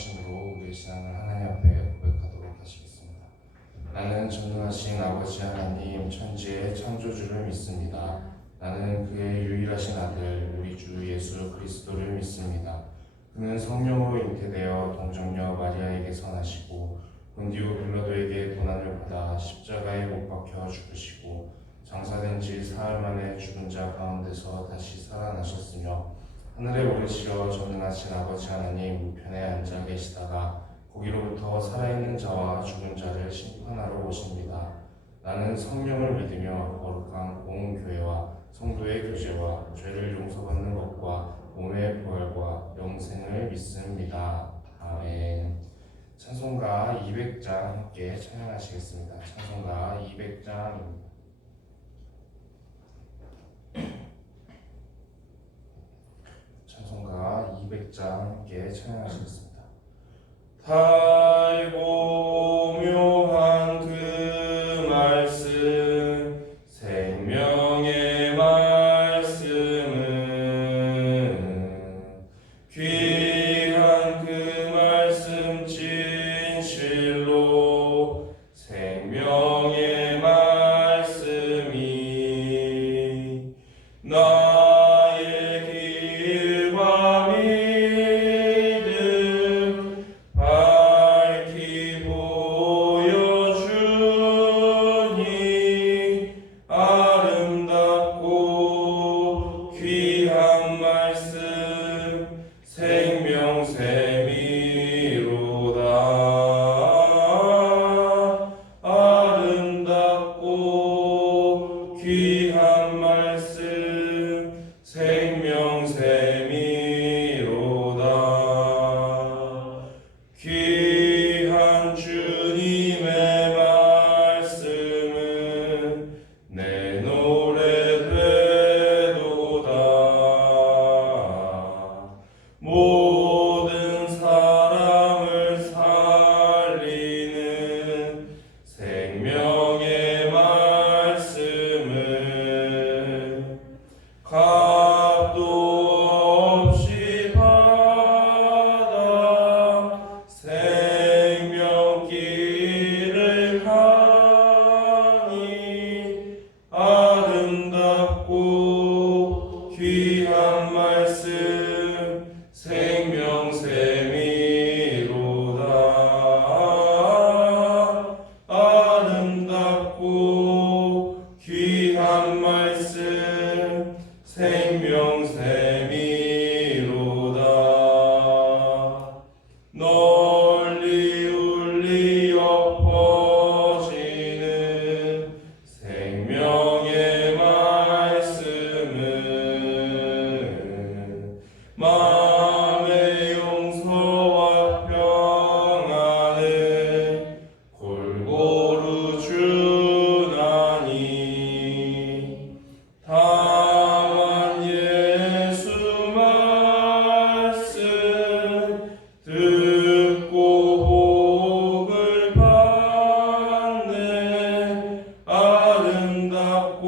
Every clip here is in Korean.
통하심으로 우리의 신앙을 하나님 앞에 고백하도록 하시겠습니다. 나는 전능하신 아버지 하나님 천지의 창조주를 믿습니다. 나는 그의 유일하신 아들 우리 주 예수 그리스도를 믿습니다. 그는 성령으로 잉태되어 동정녀 마리아에게서 나시고 본디오 빌라도에게 고난을 받아 십자가에 못 박혀 죽으시고 장사된 지 사흘 만에 죽은 자 가운데서 다시 살아나셨으며 하늘에 오르시어 전능하신 아버지 하나님 우편에 앉아 계시다가 거기로부터 살아있는 자와 죽은 자를 심판하러 오십니다. 나는 성령을 믿으며 거룩한 공교회와 성도의 교제와 죄를 용서받는 것과 몸의 부활과 영생을 믿습니다. 아멘. 찬송가 200장 함께 찬양하시겠습니다. 찬송가 200장입니다. 찬송가 200장 함께 찬양하시겠습니다. 달고 묘한 그 말씀 생명의 말씀은 귀한 그 말씀 진실로 생명의 말씀이 나의 길과 믿음 밝히 보여주니 아름답고 귀한 말씀 생명샘이로다. 아름답고 귀한 말씀 생명샘이로다. 귀한 주님의 말씀은 내 노래 되도다. 모든 사람을 살리는 생명의 말씀은 값도 없이 받아 생명길을 가니 아름답고 귀한 말씀 생명샘이로다. 아름답고 귀한 말씀 생명샘이로다. 널리 울리어 퍼지는 생명의 말씀은 마음의 용서와 평안을 골고루 주나니 다만 예수 말씀 듣고 복을 받네. 아름답고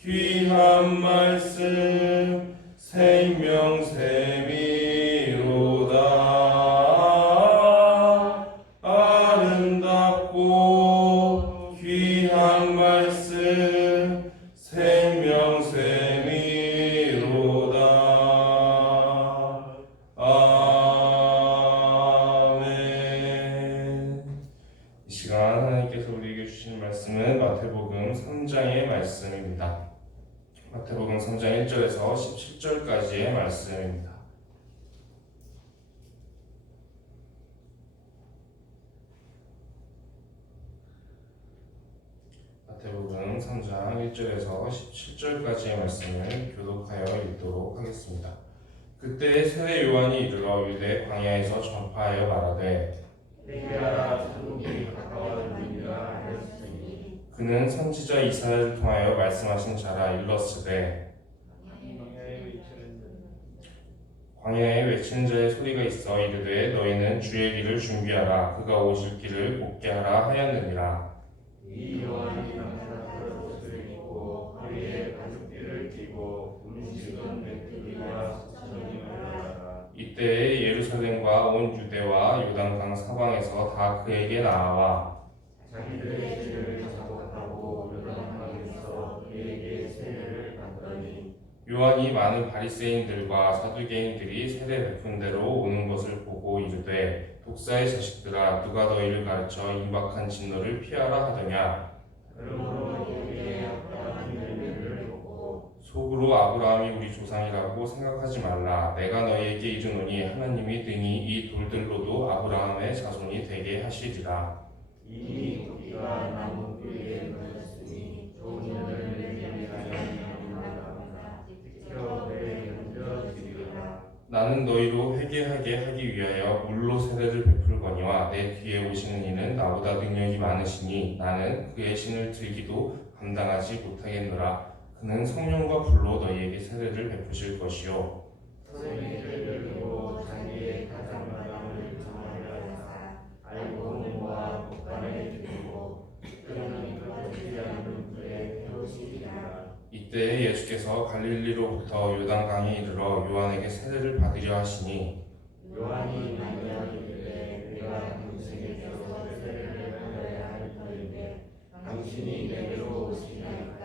귀한 말씀 생명샘이로다. 아름답고 귀한 말씀 생명샘이로다. 아멘. 이 시간 하나님께서 우리에게 주신 말씀은 마태복음 3장의 말씀입니다. 마태복음 3장 1절에서 17절까지의 말씀입니다. 마태복음 3장 1절에서 17절까지의 말씀을 교독하여 읽도록 하겠습니다. 그때 세례 요한이 이르러 유대 광야에서 전파하여 말하되 회개하라 천국이 가까워졌느니라 하였으니 그는 선지자 이사야를 통하여 말씀하신 자라 일렀으되 광야에 외치는 자의 소리가 있어 이르되 너희는 주의 길을 준비하라 그가 오실 길을 곱게 하라 하였느니라. 이 요한이 남사를 옷을 입고 허리에 가죽띠를 띠고 음식은 메뚜기와 수천이 말하라. 이때에 예루살렘과 군대가 온 유대와 요단강 사방에서 다 그에게 나아와 자기들의 죄를 자복하고 요단강에서 그에게 세례를 받더니 요한이 많은 바리새인들과 사두개인들이 세례 베푼 대로 오는 것을 보고 이르되 독사의 자식들아 누가 너희를 가르쳐 임박한 진노를 피하라 하더냐. 그러므로 우리의 아브라함이 열매를 보고 속으로 아브라함이 우리 조상이라고 생각하지 말라. 내가 너희에게 이르노니 하나님이 등이 이 돌들로도 아브라함의 자손이 되게 하시리라. 이미 우리가 나무 위에 묻었으니 좋은 열매를 하여야 지켜 그에 던져지리라. 나는 너희로 회개하게 하기 위하여 물로 세례를 베풀거니와 내 뒤에 오시는 이는 나보다 능력이 많으시니 나는 그의 신을 들기도 감당하지 못하겠노라. 그는 성령과 불로 너희에게 세례를 베푸실 것이요 손에 죄를 두고 자기의 가장 마당을 정하려 하사 알고 노와 복간에 두고 그는 꺼지지 않는 불에 태우시리라. 이때 예수께서 갈릴리로부터 요단강에 이르러 요한에게 세례를 받으려 하시니 요한이 만약 이르되 내가 당신에게서 세례를 받아야 할 터인데 당신이 내게로 오시나이까.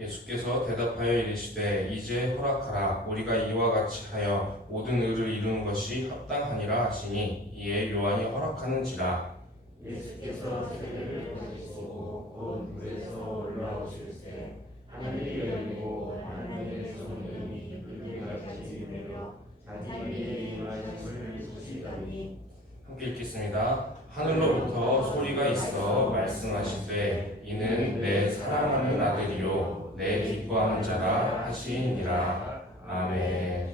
예수께서 대답하여 이르시되 이제 허락하라. 우리가 이와 같이 하여 모든 의를 이루는 것이 합당하니라 하시니 이에 요한이 허락하는지라. 예수께서 세례를 받으시고 곧 물에서 올라오실세 하늘이 열리고 하나님의 성령이 불길같이 내려 자기 위에 임하심을 보시더니 함께 읽겠습니다. 하늘로부터 소리가 있어 말씀하시되 이는 내 사랑하는 아들이요 내 기뻐하는 자라 하시니라. 아멘.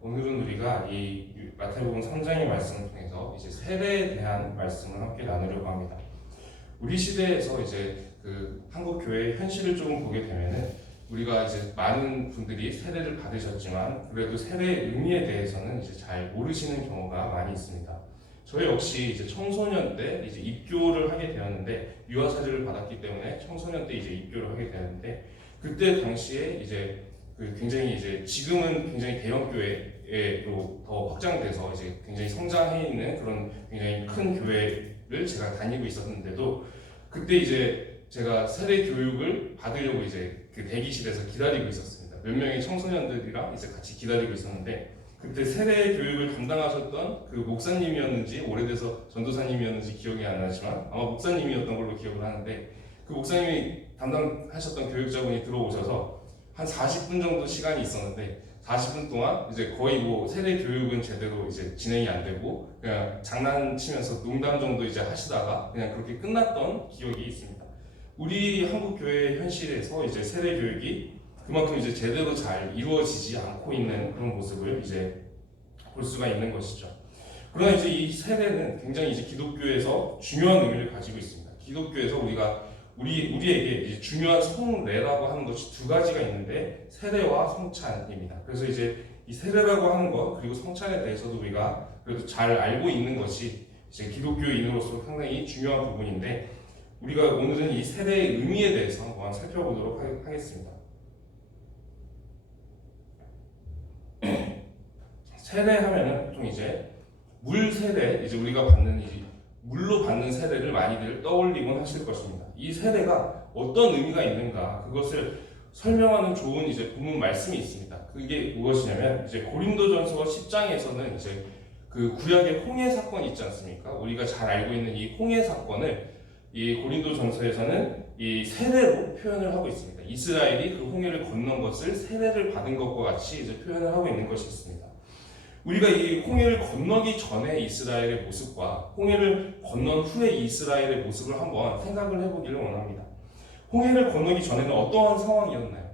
오늘은 우리가 이 마태복음 3장의 말씀을 통해서 이제 세례에 대한 말씀을 함께 나누려고 합니다. 우리 시대에서 이제 그 한국 교회의 현실을 조금 보게 되면은 우리가 이제 많은 분들이 세례를 받으셨지만 그래도 세례의 의미에 대해서는 이제 잘 모르시는 경우가 많이 있습니다. 저 역시 이제 청소년 때 이제 입교를 하게 되었는데 유아 사제를 받았기 때문에 청소년 때 이제 입교를 하게 되었는데 그때 당시에 이제 그 굉장히 이제 지금은 굉장히 대형 교회로 더 확장돼서 이제 굉장히 성장해 있는 그런 굉장히 큰 교회를 제가 다니고 있었는데도 그때 이제 제가 세례 교육을 받으려고 이제 그 대기실에서 기다리고 있었습니다. 몇 명의 청소년들이랑 이제 같이 기다리고 있었는데 그때 세례 교육을 담당하셨던 그 목사님이었는지 오래돼서 전도사님이었는지 기억이 안 나지만 아마 목사님이었던 걸로 기억을 하는데 그 목사님이 담당하셨던 교육자분이 들어오셔서 한 40분 정도 시간이 있었는데 40분 동안 이제 거의 뭐 세례 교육은 제대로 이제 진행이 안 되고 그냥 장난치면서 농담 정도 이제 하시다가 그냥 그렇게 끝났던 기억이 있습니다. 우리 한국 교회 현실에서 이제 세례 교육이 그만큼 이제 제대로 잘 이루어지지 않고 있는 그런 모습을 이제 볼 수가 있는 것이죠. 그러나 이제 이 세례는 굉장히 이제 기독교에서 중요한 의미를 가지고 있습니다. 기독교에서 우리에게 이제 중요한 성례라고 하는 것이 두 가지가 있는데 세례와 성찬입니다. 그래서 이제 이 세례라고 하는 것 그리고 성찬에 대해서도 우리가 그래도 잘 알고 있는 것이 이제 기독교인으로서 상당히 중요한 부분인데 우리가 오늘은 이 세례의 의미에 대해서 한번 살펴보도록 하겠습니다. 세례하면은 보통 이제 물 세례, 이제 우리가 받는 이 물로 받는 세례를 많이들 떠올리곤 하실 것입니다. 이 세례가 어떤 의미가 있는가 그것을 설명하는 좋은 이제 본문 말씀이 있습니다. 그게 무엇이냐면 이제 고린도전서 10장에서는 이제 그 구약의 홍해 사건이 있지 않습니까? 우리가 잘 알고 있는 이 홍해 사건을 이 고린도전서에서는 이 세례로 표현을 하고 있습니다. 이스라엘이 그 홍해를 건넌 것을 세례를 받은 것과 같이 이제 표현을 하고 있는 것이 있습니다. 우리가 이 홍해를 건너기 전에 이스라엘의 모습과 홍해를 건넌 후에 이스라엘의 모습을 한번 생각을 해보기를 원합니다. 홍해를 건너기 전에는 어떠한 상황이었나요?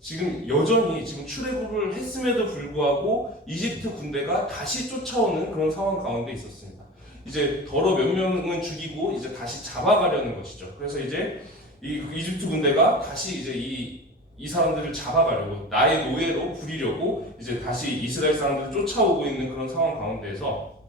지금 여전히 지금 출애굽을 했음에도 불구하고 이집트 군대가 다시 쫓아오는 그런 상황 가운데 있었습니다. 이제 더러 몇 명은 죽이고 이제 다시 잡아가려는 것이죠. 그래서 이제 이 이집트 군대가 다시 이제 이 사람들을 잡아가려고 나의 노예로 부리려고 이제 다시 이스라엘 사람들을 쫓아오고 있는 그런 상황 가운데에서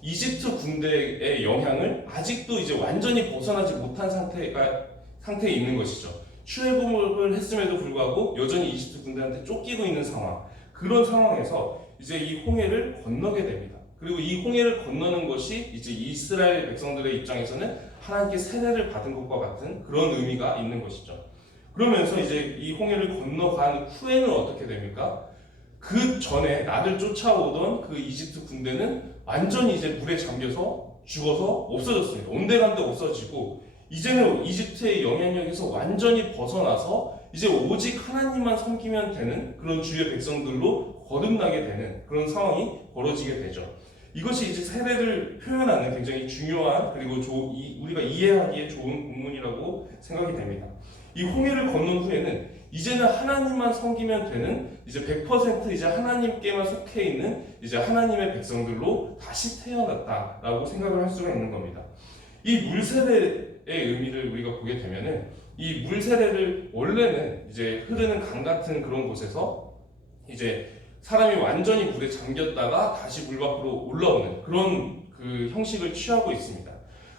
이집트 군대의 영향을 아직도 이제 완전히 벗어나지 못한 상태에 있는 것이죠. 출애굽을 했음에도 불구하고 여전히 이집트 군대한테 쫓기고 있는 상황. 그런 상황에서 이제 이 홍해를 건너게 됩니다. 그리고 이 홍해를 건너는 것이 이제 이스라엘 백성들의 입장에서는 하나님께 세례를 받은 것과 같은 그런 의미가 있는 것이죠. 그러면서 이제 이 홍해를 건너간 후에는 어떻게 됩니까? 그 전에 나를 쫓아오던 그 이집트 군대는 완전히 이제 물에 잠겨서 죽어서 없어졌습니다. 온데간데 없어지고 이제는 이집트의 영향력에서 완전히 벗어나서 이제 오직 하나님만 섬기면 되는 그런 주의 백성들로 거듭나게 되는 그런 상황이 벌어지게 되죠. 이것이 이제 세례를 표현하는 굉장히 중요한 그리고 우리가 이해하기에 좋은 본문이라고 생각이 됩니다. 이 홍해를 건넌 후에는 이제는 하나님만 섬기면 되는 이제 100% 이제 하나님께만 속해 있는 이제 하나님의 백성들로 다시 태어났다라고 생각을 할 수가 있는 겁니다. 이 물세례의 의미를 우리가 보게 되면은 이 물세례를 원래는 이제 흐르는 강 같은 그런 곳에서 이제 사람이 완전히 물에 잠겼다가 다시 물 밖으로 올라오는 그런 그 형식을 취하고 있습니다.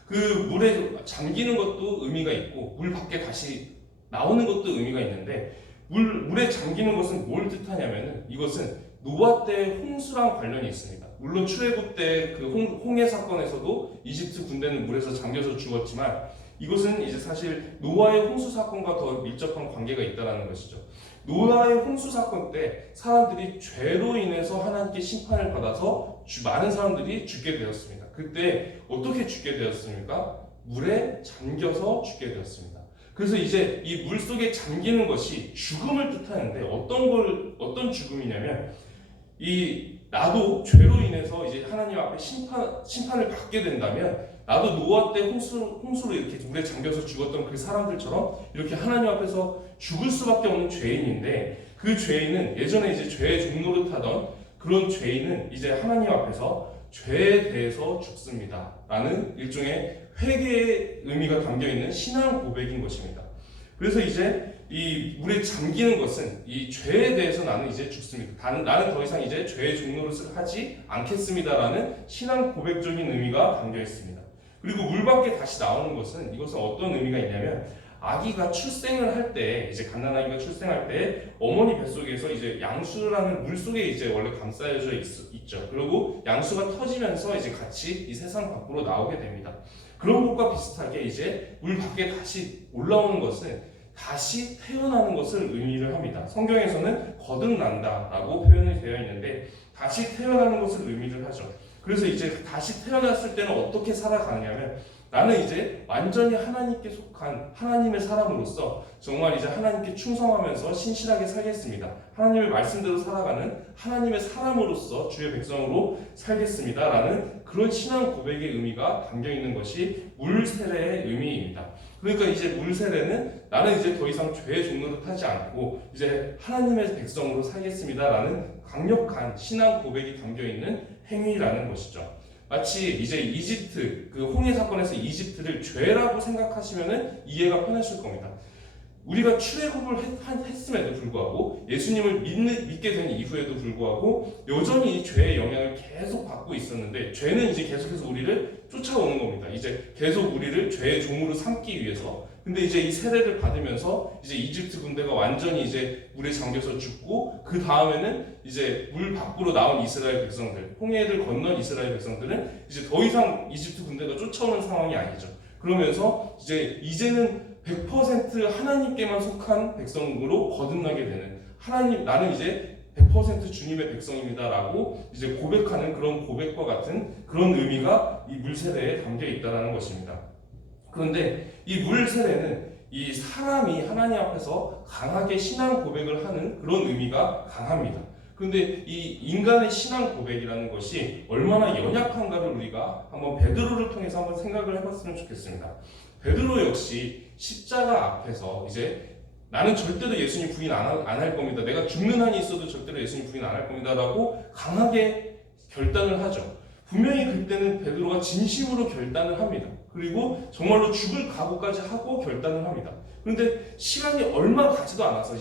그 물에 잠기는 것도 의미가 있고 물 밖에 다시 나오는 것도 의미가 있는데 물에 잠기는 것은 뭘 뜻하냐면은 이것은 노아 때 홍수랑 관련이 있습니다. 물론 출애굽 때 그 홍해 사건에서도 이집트 군대는 물에서 잠겨서 죽었지만 이것은 이제 사실 노아의 홍수 사건과 더 밀접한 관계가 있다는 것이죠. 노아의 홍수 사건 때 사람들이 죄로 인해서 하나님께 심판을 받아서 많은 사람들이 죽게 되었습니다. 그때 어떻게 죽게 되었습니까? 물에 잠겨서 죽게 되었습니다. 그래서 이제 이 물 속에 잠기는 것이 죽음을 뜻하는데 어떤 죽음이냐면 나도 죄로 인해서 이제 하나님 앞에 심판을 받게 된다면 나도 노아 때 홍수로 이렇게 물에 잠겨서 죽었던 그 사람들처럼 이렇게 하나님 앞에서 죽을 수밖에 없는 죄인인데 그 죄인은 예전에 이제 죄의 종로를 타던 그런 죄인은 이제 하나님 앞에서 죄에 대해서 죽습니다. 라는 일종의 회개의 의미가 담겨있는 신앙 고백인 것입니다. 그래서 이제 이 물에 잠기는 것은 이 죄에 대해서 나는 이제 죽습니다. 나는 더 이상 이제 죄의 종로를 하지 않겠습니다라는 신앙 고백적인 의미가 담겨 있습니다. 그리고 물 밖에 다시 나오는 것은 이것은 어떤 의미가 있냐면 아기가 출생을 할 때 이제 갓난아기가 출생할 때 어머니 뱃속에서 이제 양수라는 물 속에 이제 원래 감싸여져 있죠. 그리고 양수가 터지면서 이제 같이 이 세상 밖으로 나오게 됩니다. 그런 것과 비슷하게 이제 물 밖에 다시 올라오는 것은 다시 태어나는 것을 의미를 합니다. 성경에서는 거듭난다라고 표현이 되어 있는데 다시 태어나는 것을 의미를 하죠. 그래서 이제 다시 태어났을 때는 어떻게 살아가느냐면 나는 이제 완전히 하나님께 속한 하나님의 사람으로서 정말 이제 하나님께 충성하면서 신실하게 살겠습니다. 하나님의 말씀대로 살아가는 하나님의 사람으로서 주의 백성으로 살겠습니다. 라는 그런 신앙 고백의 의미가 담겨 있는 것이 물세례의 의미입니다. 그러니까 이제 물세례는 나는 이제 더 이상 죄의 종로를 타지 않고 이제 하나님의 백성으로 살겠습니다. 라는 강력한 신앙 고백이 담겨 있는 행위라는 것이죠. 마치 이제 이집트 그 홍해 사건에서 이집트를 죄라고 생각하시면은 이해가 편하실 겁니다. 우리가 출애굽을 했음에도 불구하고 예수님을 믿게 된 이후에도 불구하고 여전히 죄의 영향을 계속 받고 있었는데 죄는 이제 계속해서 우리를 쫓아오는 겁니다. 이제 계속 우리를 죄의 종으로 삼기 위해서. 근데 이제 이 세례를 받으면서 이제 이집트 군대가 완전히 이제 물에 잠겨서 죽고 그 다음에는 이제 물 밖으로 나온 이스라엘 백성들, 홍해를 건넌 이스라엘 백성들은 이제 더 이상 이집트 군대가 쫓아오는 상황이 아니죠. 그러면서 이제는 100% 하나님께만 속한 백성으로 거듭나게 되는 나는 이제 100% 주님의 백성입니다라고 이제 고백하는 그런 고백과 같은 그런 의미가 이 물세례에 담겨 있다라는 것입니다. 그런데 이 물세례는 이 사람이 하나님 앞에서 강하게 신앙 고백을 하는 그런 의미가 강합니다. 그런데 이 인간의 신앙 고백이라는 것이 얼마나 연약한가를 우리가 한번 베드로를 통해서 한번 생각을 해봤으면 좋겠습니다. 베드로 역시 십자가 앞에서 이제 나는 절대로 예수님 부인 안 할 겁니다. 내가 죽는 한이 있어도 절대로 예수님 부인 안 할 겁니다. 라고 강하게 결단을 하죠. 분명히 그때는 베드로가 진심으로 결단을 합니다. 그리고 정말로 죽을 각오까지 하고 결단을 합니다. 그런데 시간이 얼마 가지도 않아서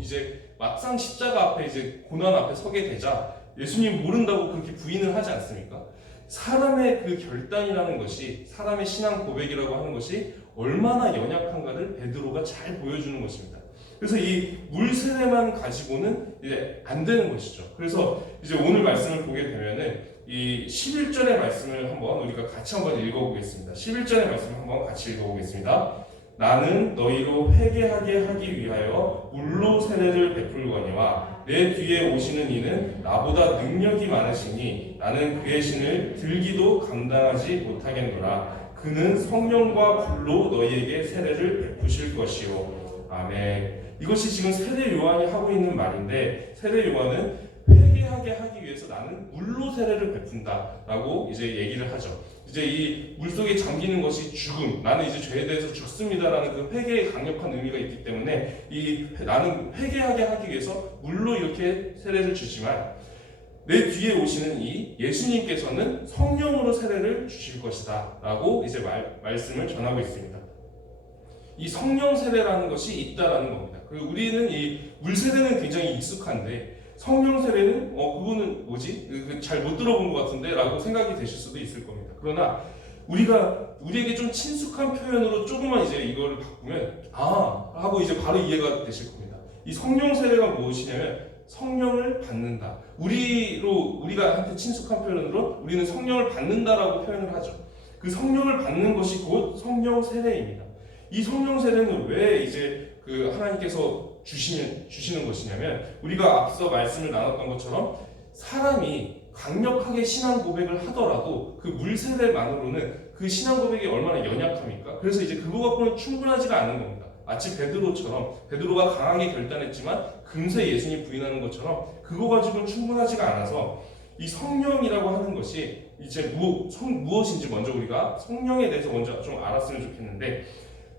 이제 막상 십자가 앞에 이제 고난 앞에 서게 되자 예수님 모른다고 그렇게 부인을 하지 않습니까? 사람의 그 결단이라는 것이 사람의 신앙 고백이라고 하는 것이 얼마나 연약한가를 베드로가 잘 보여주는 것입니다. 그래서 이 물세례만 가지고는 이제 안 되는 것이죠. 그래서 이제 오늘 말씀을 보게 되면은 이 11절의 말씀을 한번 우리가 같이 한번 읽어보겠습니다. 11절의 말씀을 한번 같이 읽어보겠습니다. 나는 너희로 회개하게 하기 위하여 물로 세례를 베풀거니와 내 뒤에 오시는 이는 나보다 능력이 많으시니 나는 그의 신을 들기도 감당하지 못하겠노라. 그는 성령과 불로 너희에게 세례를 베푸실 것이요. 아멘. 이것이 지금 세례 요한이 하고 있는 말인데, 세례 요한은 회개하게 하기 위해서 나는 물로 세례를 베푼다라고 이제 얘기를 하죠. 이제 이 물속에 잠기는 것이 죽음, 나는 이제 죄에 대해서 죽습니다라는 그 회개의 강력한 의미가 있기 때문에 나는 회개하게 하기 위해서 물로 이렇게 세례를 주지만 내 뒤에 오시는 이 예수님께서는 성령으로 세례를 주실 것이다 라고 이제 말씀을 전하고 있습니다. 이 성령 세례라는 것이 있다라는 겁니다. 그리고 우리는 이 물 세례는 굉장히 익숙한데 성령 세례는 그거는 뭐지? 잘 못 들어본 것 같은데 라고 생각이 되실 수도 있을 겁니다. 그러나 우리에게 좀 친숙한 표현으로 조금만 이제 이걸 바꾸면 하고 이제 바로 이해가 되실 겁니다. 이 성령 세례가 무엇이냐면 성령을 받는다. 우리가 한테 친숙한 표현으로 우리는 성령을 받는다라고 표현을 하죠. 그 성령을 받는 것이 곧 성령 세례입니다. 이 성령 세례는 왜 이제 하나님께서 주시는 것이냐면 우리가 앞서 말씀을 나눴던 것처럼 사람이 강력하게 신앙 고백을 하더라도 그 물 세례만으로는 그 신앙 고백이 얼마나 연약합니까? 그래서 이제 그거 갖고는 충분하지가 않은 겁니다. 마치 베드로가 강하게 결단했지만 금세 예수님 부인하는 것처럼 그거 가지고는 충분하지가 않아서 이 성령이라고 하는 것이 이제 무엇인지 먼저 우리가 성령에 대해서 먼저 좀 알았으면 좋겠는데,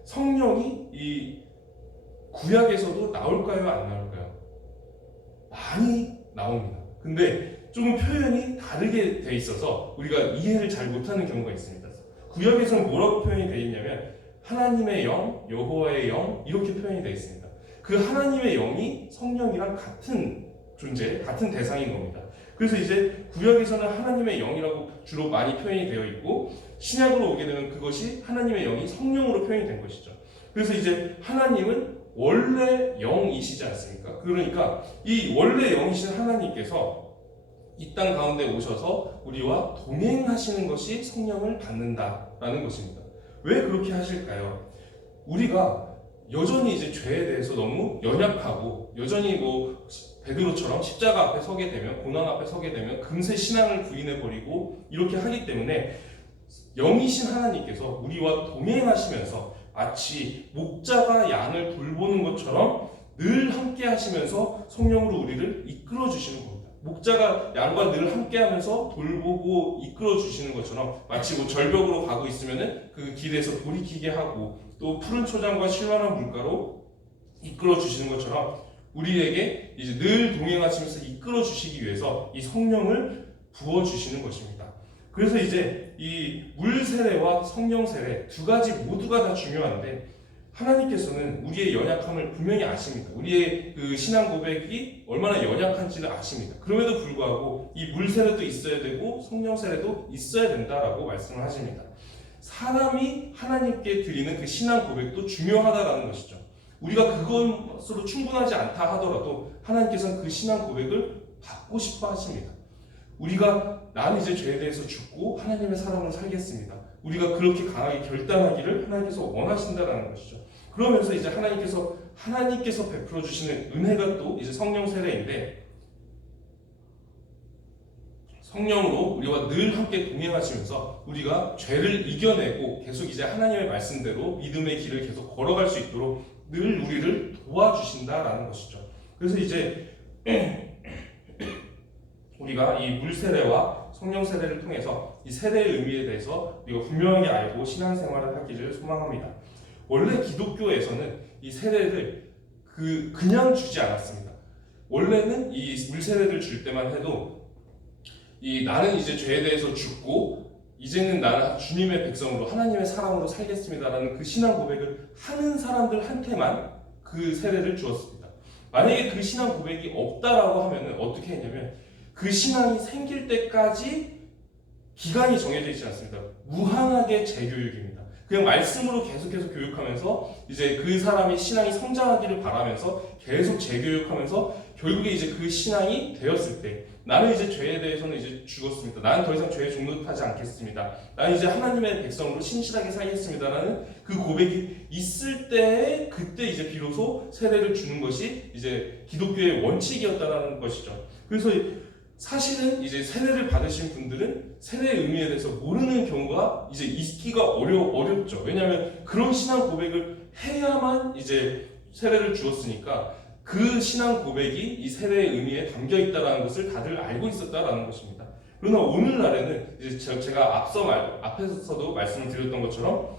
성령이 이 구약에서도 나올까요? 안 나올까요? 많이 나옵니다. 근데 조금 표현이 다르게 돼 있어서 우리가 이해를 잘 못하는 경우가 있습니다. 구약에서는 뭐라고 표현이 되어 있냐면 하나님의 영, 여호와의 영 이렇게 표현이 되어 있습니다. 그 하나님의 영이 성령이랑 같은 존재, 같은 대상인 겁니다. 그래서 이제 구약에서는 하나님의 영이라고 주로 많이 표현이 되어 있고 신약으로 오게 되면 그것이 하나님의 영이 성령으로 표현이 된 것이죠. 그래서 이제 하나님은 원래 영이시지 않습니까? 그러니까 이 원래 영이신 하나님께서 이 땅 가운데 오셔서 우리와 동행하시는 것이 성령을 받는다라는 것입니다. 왜 그렇게 하실까요? 우리가 여전히 이제 죄에 대해서 너무 연약하고 여전히 베드로처럼 십자가 앞에 서게 되면, 고난 앞에 서게 되면 금세 신앙을 부인해버리고 이렇게 하기 때문에 영이신 하나님께서 우리와 동행하시면서 마치 목자가 양을 돌보는 것처럼 늘 함께 하시면서 성령으로 우리를 이끌어 주시는 겁니다. 목자가 양과 늘 함께 하면서 돌보고 이끌어 주시는 것처럼 마치 절벽으로 가고 있으면은 그 길에서 돌이키게 하고 또 푸른 초장과 실만한 물가로 이끌어 주시는 것처럼 우리에게 이제 늘 동행하시면서 이끌어 주시기 위해서 이 성령을 부어 주시는 것입니다. 그래서 이제 이 물 세례와 성령 세례 두 가지 모두가 다 중요한데 하나님께서는 우리의 연약함을 분명히 아십니다. 우리의 그 신앙 고백이 얼마나 연약한지를 아십니다. 그럼에도 불구하고 이 물 세례도 있어야 되고 성령 세례도 있어야 된다라고 말씀을 하십니다. 사람이 하나님께 드리는 그 신앙 고백도 중요하다라는 것이죠. 우리가 그것으로 충분하지 않다 하더라도 하나님께서는 그 신앙 고백을 받고 싶어 하십니다. 나는 이제 죄에 대해서 죽고 하나님의 사랑으로 살겠습니다. 우리가 그렇게 강하게 결단하기를 하나님께서 원하신다라는 것이죠. 그러면서 이제 하나님께서 베풀어 주시는 은혜가 또 이제 성령 세례인데, 성령으로 우리와 늘 함께 동행하시면서 우리가 죄를 이겨내고 계속 이제 하나님의 말씀대로 믿음의 길을 계속 걸어갈 수 있도록 늘 우리를 도와주신다라는 것이죠. 그래서 이제 우리가 이 물 세례와 성령 세례를 통해서 이 세례의 의미에 대해서 우리가 분명하게 알고 신앙생활을 하기를 소망합니다. 원래 기독교에서는 이 세례를 그냥 주지 않았습니다. 원래는 이 물 세례를 줄 때만 해도 나는 이제 죄에 대해서 죽고 이제는 나는 주님의 백성으로 하나님의 사랑으로 살겠습니다라는 그 신앙 고백을 하는 사람들한테만 그 세례를 주었습니다. 만약에 그 신앙 고백이 없다라고 하면 어떻게 했냐면 그 신앙이 생길 때까지 기간이 정해져 있지 않습니다. 무한하게 재교육입니다. 그냥 말씀으로 계속해서 교육하면서 이제 그 사람의 신앙이 성장하기를 바라면서 계속 재교육하면서 결국에 이제 그 신앙이 되었을 때 나는 이제 죄에 대해서는 이제 죽었습니다. 나는 더 이상 죄에 종노하지 않겠습니다. 나는 이제 하나님의 백성으로 신실하게 살겠습니다라는 그 고백이 있을 때 그때 이제 비로소 세례를 주는 것이 이제 기독교의 원칙이었다라는 것이죠. 그래서 사실은 이제 세례를 받으신 분들은 세례의 의미에 대해서 모르는 경우가 이제 있기가 어렵죠. 왜냐하면 그런 신앙 고백을 해야만 이제 세례를 주었으니까 그 신앙 고백이 이 세례의 의미에 담겨 있다라는 것을 다들 알고 있었다라는 것입니다. 그러나 오늘날에는 이제 제가 앞에서도 말씀을 드렸던 것처럼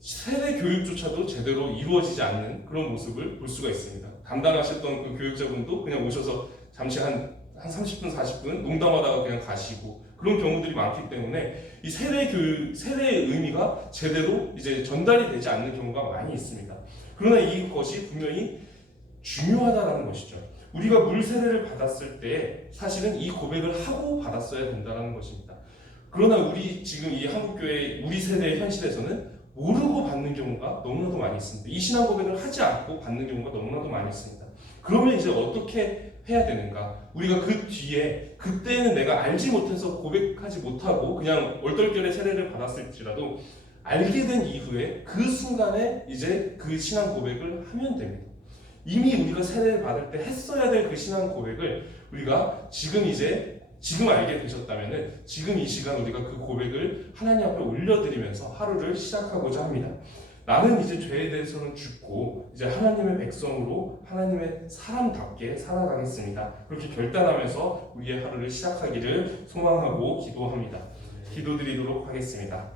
세례 교육조차도 제대로 이루어지지 않는 그런 모습을 볼 수가 있습니다. 담당하셨던 그 교육자분도 그냥 오셔서 잠시 한 30분, 40분 농담하다가 그냥 가시고 그런 경우들이 많기 때문에 이 세례의 의미가 제대로 이제 전달이 되지 않는 경우가 많이 있습니다. 그러나 이것이 분명히 중요하다는 것이죠. 우리가 물 세례를 받았을 때 사실은 이 고백을 하고 받았어야 된다는 것입니다. 그러나 우리 지금 이 한국교회 우리 세대의 현실에서는 모르고 받는 경우가 너무나도 많이 있습니다. 이 신앙 고백을 하지 않고 받는 경우가 너무나도 많이 있습니다. 그러면 이제 어떻게 해야 되는가? 우리가 그 뒤에 그때는 내가 알지 못해서 고백하지 못하고 그냥 얼떨결에 세례를 받았을지라도 알게 된 이후에 그 순간에 이제 그 신앙 고백을 하면 됩니다. 이미 우리가 세례를 받을 때 했어야 될 그 신앙 고백을 우리가 지금 알게 되셨다면은 지금 이 시간 우리가 그 고백을 하나님 앞에 올려드리면서 하루를 시작하고자 합니다. 나는 이제 죄에 대해서는 죽고 이제 하나님의 백성으로 하나님의 사람답게 살아가겠습니다. 그렇게 결단하면서 우리의 하루를 시작하기를 소망하고 기도합니다. 기도드리도록 하겠습니다.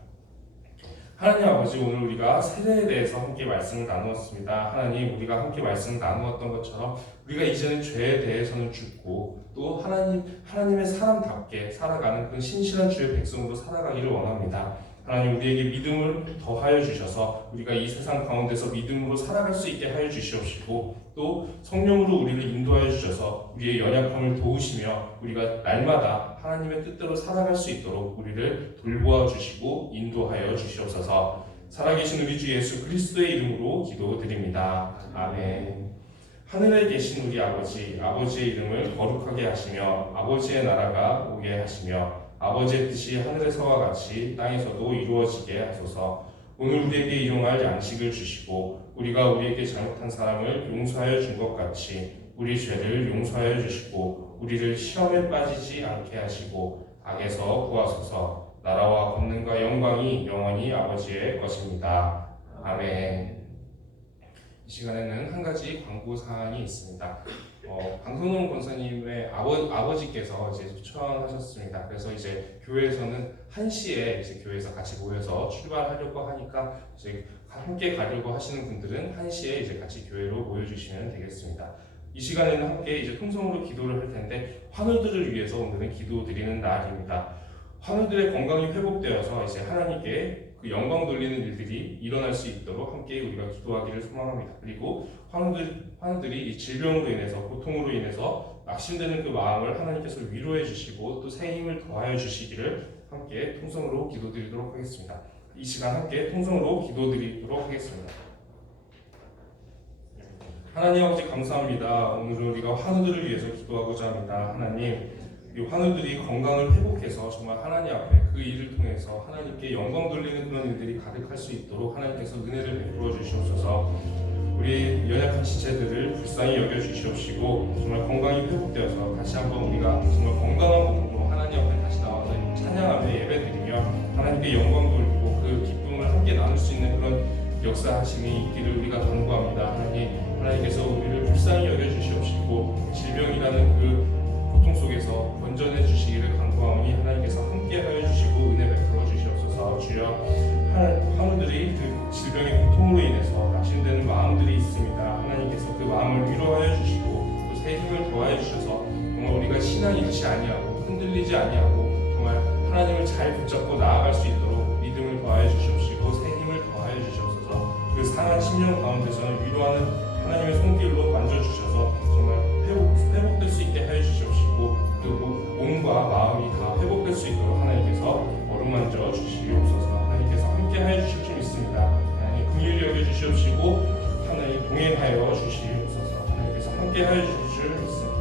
하나님 아버지, 오늘 우리가 세례에 대해서 함께 말씀을 나누었습니다. 하나님, 우리가 함께 말씀을 나누었던 것처럼 우리가 이제는 죄에 대해서는 죽고 또 하나님의 사람답게 살아가는 그 신실한 주의 백성으로 살아가기를 원합니다. 하나님, 우리에게 믿음을 더하여 주셔서 우리가 이 세상 가운데서 믿음으로 살아갈 수 있게 하여 주시옵시고 또 성령으로 우리를 인도하여 주셔서 우리의 연약함을 도우시며 우리가 날마다 하나님의 뜻대로 살아갈 수 있도록 우리를 돌보아 주시고 인도하여 주시옵소서. 살아계신 우리 주 예수 그리스도의 이름으로 기도드립니다. 아멘. 하늘에 계신 우리 아버지의 이름을 거룩하게 하시며 아버지의 나라가 오게 하시며 아버지의 뜻이 하늘에서와 같이 땅에서도 이루어지게 하소서. 오늘 우리에게 일용할 양식을 주시고 우리가 우리에게 잘못한 사람을 용서하여 준 것 같이 우리 죄를 용서하여 주시고 우리를 시험에 빠지지 않게 하시고 악에서 구하소서. 나라와 권능과 영광이 영원히 아버지의 것입니다. 아멘. 이 시간에는 한 가지 광고 사항이 있습니다. 방송론 권사님의 아버지께서 이제 초연하셨습니다. 그래서 이제 교회에서는 1시에 이제 교회에서 같이 모여서 출발하려고 하니까 이제 함께 가려고 하시는 분들은 1시에 이제 같이 교회로 모여주시면 되겠습니다. 이 시간에는 함께 이제 통성으로 기도를 할 텐데 환우들을 위해서 오늘은 기도드리는 날입니다. 환우들의 건강이 회복되어서 이제 하나님께 그 영광 돌리는 일들이 일어날 수 있도록 함께 우리가 기도하기를 소망합니다. 그리고 환우들이 이 질병으로 인해서 고통으로 인해서 낙심되는 그 마음을 하나님께서 위로해 주시고 또 새 힘을 더하여 주시기를 함께 통성으로 기도드리도록 하겠습니다. 이 시간 함께 통성으로 기도드리도록 하겠습니다. 하나님 아버지 감사합니다. 오늘 우리가 환우들을 위해서 기도하고자 합니다. 하나님, 이 환우들이 건강을 회복해서 정말 하나님 앞에 그 일을 통해서 하나님께 영광 돌리는 그런 일들이 가득할 수 있도록 하나님께서 은혜를 베풀어 주시옵소서. 우리 연약한 지체들을 불쌍히 여겨 주시옵시고 정말 건강이 회복되어서 다시 한번 우리가 정말 건강한 몸으로 하나님 앞에 다시 나와서 찬양하며 예배드리며 하나님께 영광 돌리고 그 기쁨을 함께 나눌 수 있는 그런 역사하심이 있기를 우리가 간구합니다. 하나님께서 우리를 불쌍히 여겨 주시옵시고 질병이라는 그 고통 속에서 건져내 주시기를 간구하오니 하나님께서 함께하여 주시고 은혜 베풀어 주시옵소서. 주여, 환우들이 그 질병의 고통으로 인해서 낙심되는 마음들이 있습니다. 하나님께서 그 마음을 위로하여 주시고 또 새 힘을 더하여 주셔서 정말 우리가 신앙 잃지 아니하고 흔들리지 아니하고 정말 하나님을 잘 붙잡고 나아갈 수 있도록 믿음을 더하여 주시옵시고 새 힘을 더하여 주시옵소서. 그 상한 심령 가운데서는 위로하는 하나님의 손길로 만져주셔서 정말 회복될 수 있게 하여 주시옵시고 그 몸과 마음이 다 회복될 수 있도록 하나님께서 어루만져 주시옵소서. 하나님께서 함께 하여 주실 줄 믿습니다. 주시옵시고 하나님 동행하여 주시옵소서. 하나님께서 함께하여 주실 줄 믿습니다.